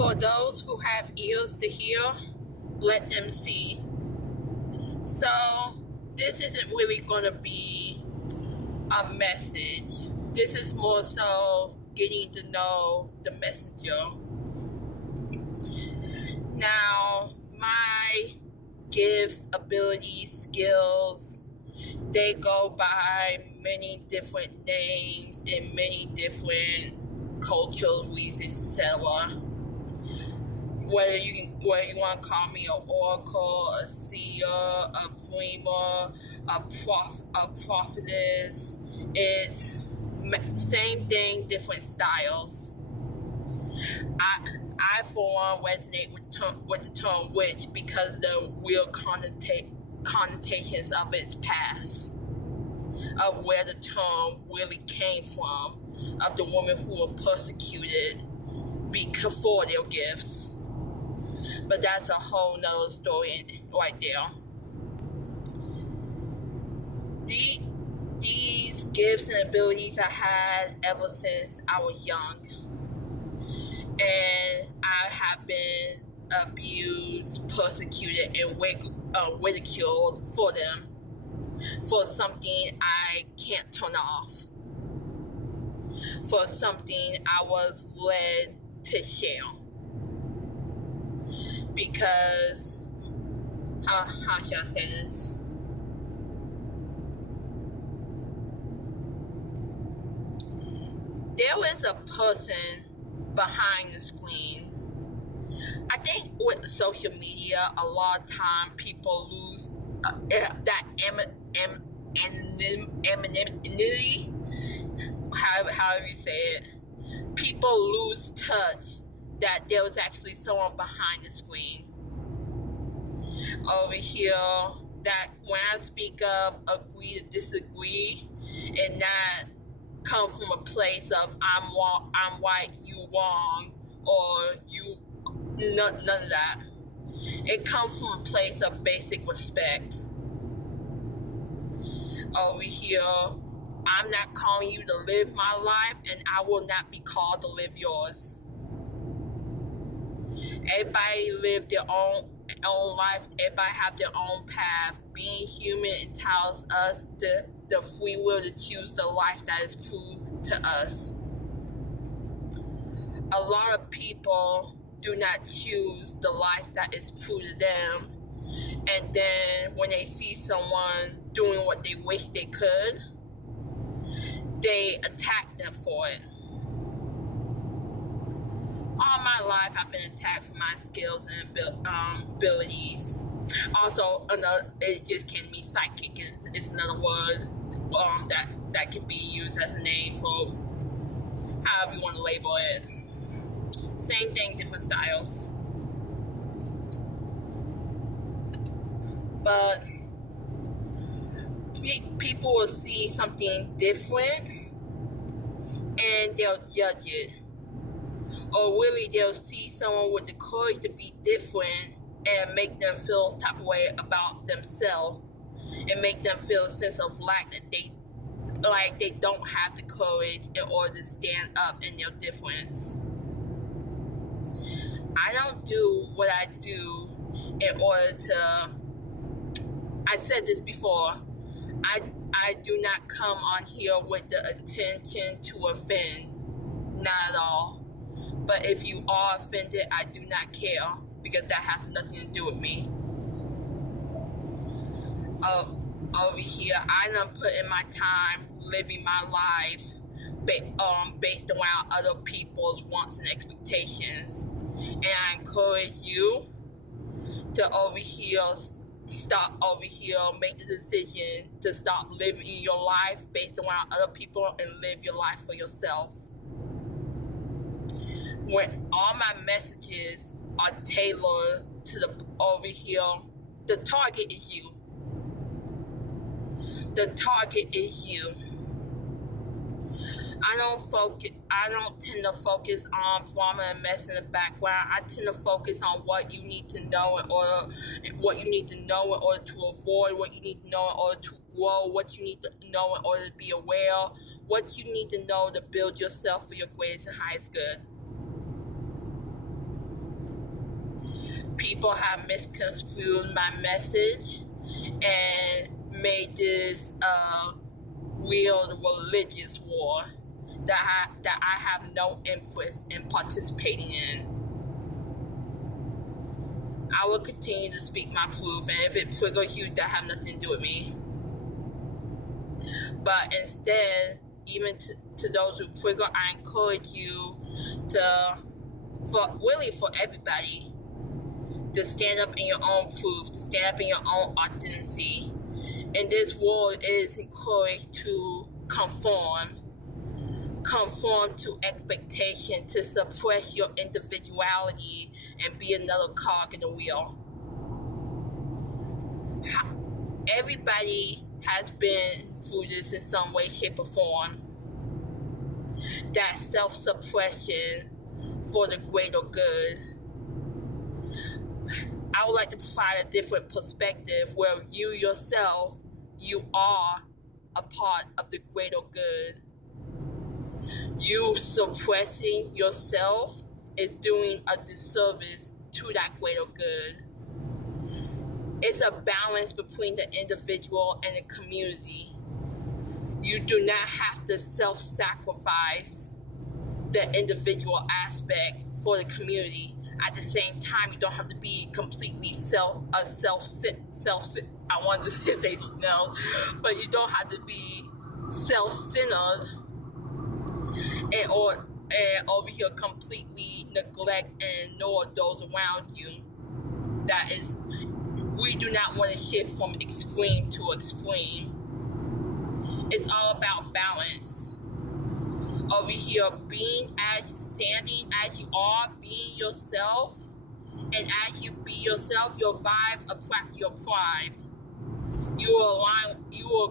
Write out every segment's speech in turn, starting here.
For those who have ears to hear, let them see. So this isn't really going to be a message. This is more so getting to know the messenger. Now, my gifts, abilities, skills, they go by many different names in many different cultures, reasons, etc. Whether you want to call me an oracle, a seer, a dreamer, a prophetess, it's same thing, different styles. I for one resonate with the term witch because of the real connotations of its past, of where the term really came from, of the women who were persecuted for their gifts. But that's a whole nother story right there. These gifts and abilities I had ever since I was young. And I have been abused, persecuted, and ridiculed for them. For something I can't turn off. For something I was led to share. Because, how should I say this? There is a person behind the screen. I think with social media, a lot of time people lose that anonymity, however you say it. People lose touch that there was actually someone behind the screen. Over here, that when I speak of agree to disagree, and not come from a place of I'm right, you wrong, or you none of that. It comes from a place of basic respect. Over here, I'm not calling you to live my life, and I will not be called to live yours. Everybody live their own life. Everybody have their own path. Being human entitles us the free will to choose the life that is true to us. A lot of people do not choose the life that is true to them, and then when they see someone doing what they wish they could, they attack them for it. All my life, I've been attacked for my skills and abilities. Also, it just can be psychic, and it's another word that can be used as a name for however you want to label it. Same thing, different styles. But people will see something different and they'll judge it. Or really, they'll see someone with the courage to be different and make them feel type of way about themselves, and make them feel a sense of lack that they don't have the courage in order to stand up in their difference. I don't do what I do in order to. I said this before. I do not come on here with the intention to offend, not at all. But if you are offended, I do not care, because that has nothing to do with me. Over here, I done put in my time living my life based around other people's wants and expectations. And I encourage you to make the decision to stop living your life based around other people and live your life for yourself. When all my messages are tailored to the target is you. The target is you. I don't tend to focus on drama and mess in the background. I tend to focus on what you need to know in order to avoid, what you need to know in order to grow, what you need to know in order to be aware, what you need to know to build yourself for your greatest and highest good. people have misconstrued my message and made this real religious war that I have no interest in participating in. I will continue to speak my truth, and if it triggers you, that have nothing to do with me. But instead, even to those who trigger, I encourage you for everybody, to stand up in your own truth, to stand up in your own authenticity. In this world, it is encouraged to conform to expectation, to suppress your individuality and be another cog in the wheel. Everybody has been through this in some way, shape, or form. That self-suppression for the greater good. I would like to provide a different perspective where you yourself, you are a part of the greater good. You suppressing yourself is doing a disservice to that greater good. It's a balance between the individual and the community. You do not have to self-sacrifice the individual aspect for the community. At the same time, you don't have to be completely I wanted to say something else, but you don't have to be self-centered and over here completely neglect and ignore those around you. We do not want to shift from extreme to extreme. It's all about balance. Over here, standing as you are, being yourself, and as you be yourself, your vibe attracts your tribe. You are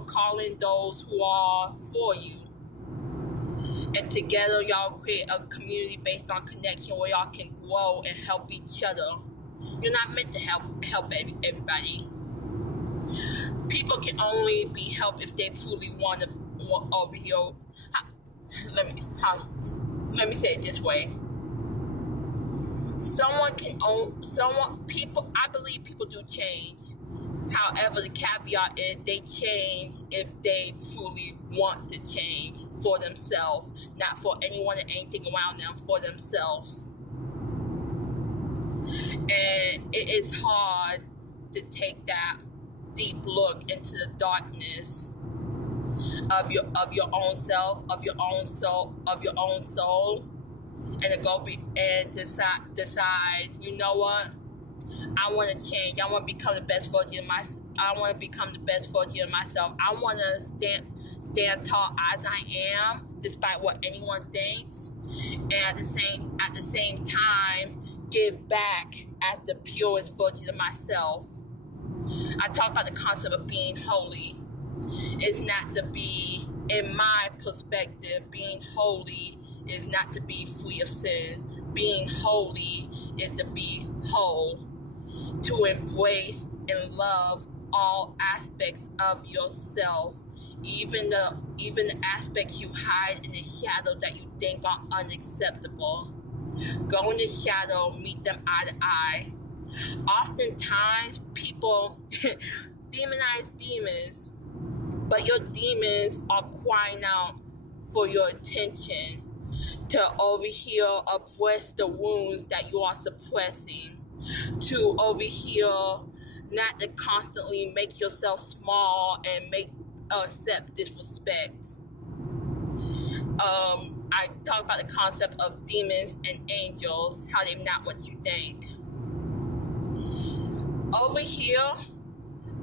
calling those who are for you. And together, y'all create a community based on connection where y'all can grow and help each other. You're not meant to help everybody. People can only be helped if they truly want to. Over here, let me say it this way. I believe people do change. However, the caveat is they change if they truly want to change for themselves, not for anyone and anything around them, for themselves. And it is hard to take that deep look into the darkness of your own self, of your own soul, and to go and decide, you know what? I want to change. I want to become the best version of myself. I want to become the best version of myself. I want to stand tall as I am, despite what anyone thinks, and at the same time, give back as the purest version of myself. I talk about the concept of being holy. It's not to be, in my perspective, being holy is not to be free of sin. Being holy is to be whole, to embrace and love all aspects of yourself, even the aspects you hide in the shadow that you think are unacceptable. Go in the shadow, meet them eye to eye. Oftentimes, people demonize demons, but your demons are crying out for your attention to over here oppress the wounds that you are suppressing, to over here not to constantly make yourself small and accept disrespect. I talk about the concept of demons and angels, how they're not what you think. Over here,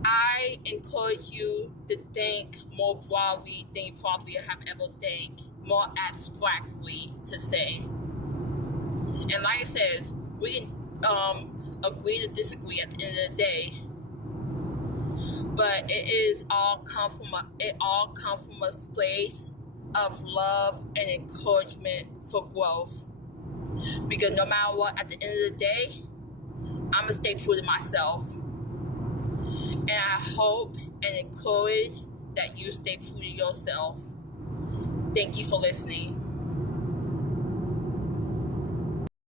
I encourage you to think more broadly than you probably have ever think, more abstractly to say. And like I said, we can agree to disagree at the end of the day, but it all comes from a place of love and encouragement for growth. Because no matter what, at the end of the day, I'm gonna stay true to myself. And I hope and encourage that you stay true to yourself. Thank you for listening.